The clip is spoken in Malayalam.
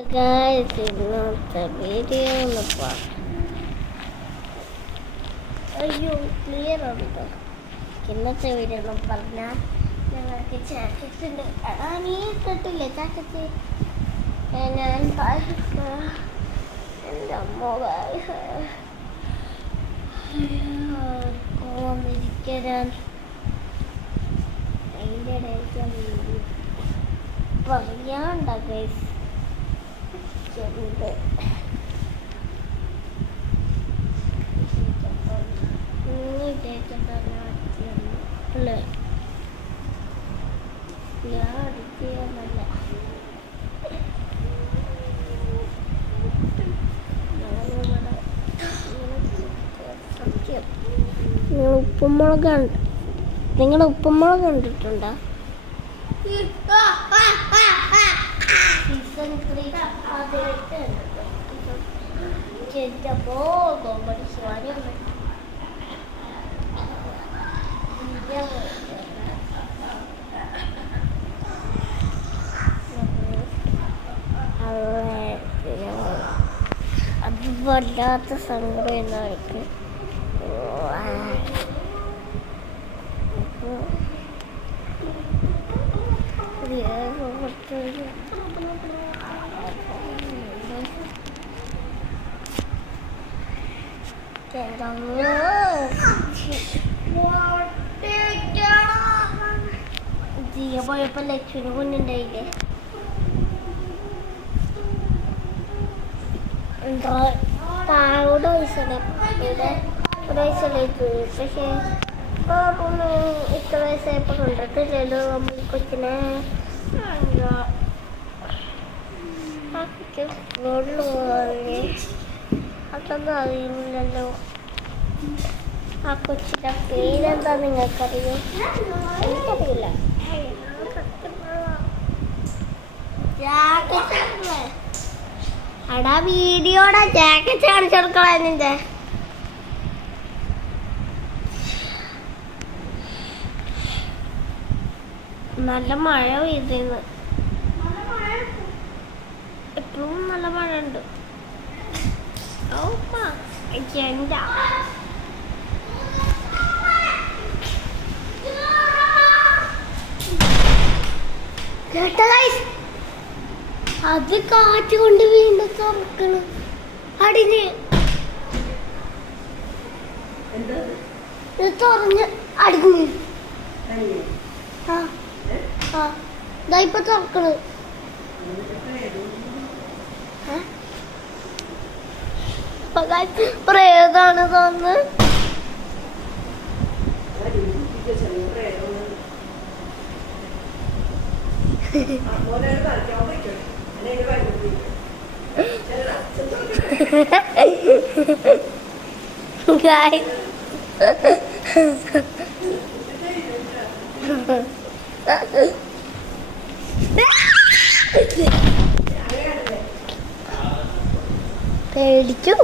ഇന്നത്തെ വീഡിയോ ഇന്നത്തെ വീഡിയോ എന്ന് പറഞ്ഞാൽ ഞങ്ങൾക്ക് ജാക്കറ്റ് ഉണ്ട്. നീ ഇട്ടിട്ടില്ലേ ജാക്കറ്റ്? ഞാൻ എൻ്റെ അമ്മ വന്നിരിക്കാൻ അതിൻ്റെ ഇടയ്ക്ക് പറയാണ്ട ഗൈസ്. അല്ലേ ഞാൻ അടിക്കുകയെന്നല്ല, നിങ്ങൾ ഉപ്പുമുളക് കണ്ടിട്ടുണ്ടോ? സീസൺ 3 ആദ്യമായിട്ട് കോമഡി ശിവാനി അത് വല്ലാത്ത സങ്കടം അവർക്ക്. ജിയ പോയപ്പോ ലക്ഷ്മിന് കുഞ്ഞുണ്ടായില്ലേ? താഴോട് വയസ്സല്ലേ പക്ഷേ ഇത്ര വയസ്സായപ്പോ കണ്ടിട്ടില്ലല്ലോ നമ്മൾ കൊച്ചിനെ. ആ കൊച്ചു റോഡിൽ പോകാതെ അതൊന്നും അറിയില്ലല്ലോ. ആ കൊച്ചിന്റെ പേരെന്താ നിങ്ങൾക്കറിയോ? എനിക്കറിയില്ല. അടാ വീഡിയോടെ ജാക്കറ്റ് കാണിച്ചു കൊടുക്കളാ നിന്റെ. നല്ല മഴ പെയ്തിന്ന്. എപ്പോഴും നല്ല മഴ ഉണ്ട്. അത് കാറ്റ് കൊണ്ട് വീണ്ടും തുറക്കണ് അടിഞ്ഞ് തുറഞ്ഞ് അടിഞ്ഞ് ഇപ്പൊ തുറക്കണ്. പ്രേതാണ് തോന്നുന്നു. പേടിച്ചു.